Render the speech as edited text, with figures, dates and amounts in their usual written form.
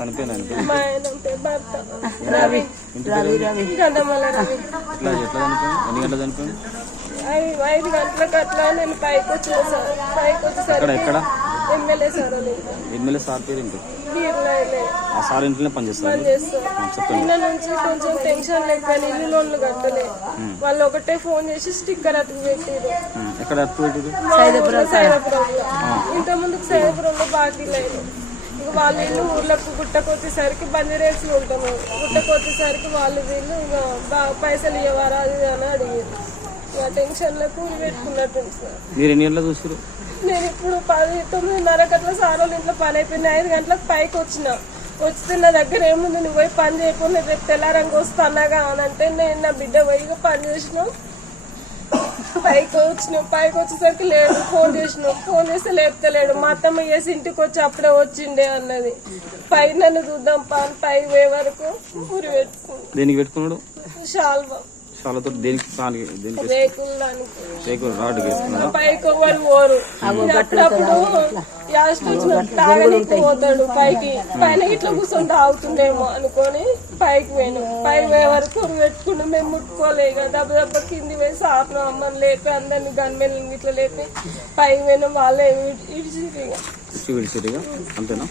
చనిపోయిన మా ఆయన ఉంటే భర్త రవి గంధమల రవి. ఎట్లా చనిపోయింది? ఎన్ని గంటలు చనిపోయింది? 5 గంటలకు అట్లా నేను పైకి వచ్చిన సార్. పైకి వచ్చేసరికి ఎక్కడ ఎమ్మెల్యే సార్ ఎమ్మెల్యే సార్ పేరు ఏంటి? వీరులైలే ఆ సార్ ఇంట్లోనే పనిచేస్తారు. నిన్న నుంచి కొంచెం టెన్షన్ లేక ఇల్లు లోన్లు కట్టలే. వాళ్ళు ఒకటే ఫోన్ చేసి స్టిక్కర్ అతుకు పెట్టారు. ఎక్కడ అతుకు పెట్టారు? సైదాపురంలో. ఇంత ముందుకు సైదాపురంలో బాకీ లేదు. ఇక వాళ్ళ ఇల్లు ఊర్లకు గుట్టకొచ్చేసరికి బంజరేసి ఉంటాము. గుట్టకొచ్చేసరికి వాళ్ళు వీళ్ళు ఇక పైసలు ఇవ్వవారా అది అని అడిగారు. ఇక టెన్షన్ లో కూలి పెట్టుకున్నట్టుంది సార్. మీరు ఎన్ని గంటలకు చూసారు? నేను ఇప్పుడు 9:30 అట్లా సార్ వాళ్ళ ఇంట్లో పని అయిపోయింది. 5 గంటలకు పైకి వస్తే నా దగ్గర ఏముంది, నువ్వు పోయి పని చేయకుండా రేపు తెల్లారంగా వస్తానాగా అని అంటే నేను నా బిడ్డ పోయి పని చేసినాం. పైకి వచ్చేసరికి లేడు. ఫోన్ చేస్తే లేపుతలేడు. మా అత్తమ్మ చేసి ఇంటికి వచ్చి అప్పుడే వచ్చిండే అన్నది. పైన చూద్దాం పైకి పోయే వరకు ఊరి పెట్టుకున్నాడు. దేనికి పెట్టుకున్నాడు? షాల్వా చాలా దేనికి రేకులు రాడు పైకి ఎవరు పోరు. అప్పుడప్పుడు లాస్ట్ వచ్చిన తాగడానికి పోతాడు పైకి. పైన ఇట్లా కూర్చొని తాగుతుండేమో అనుకొని పైకి పోయినాం. పైకి పోయే వరకు పెట్టుకున్నాం. మేము ముట్టుకోలేక దెబ్బ కింది వేసి ఆపినాం. అమ్మని లేపి అందరినీ గన్మెల్ని ఇట్లా లేపి పైకి పోయినాం. వాళ్ళే ఇడిచిరిగా అంతేనా?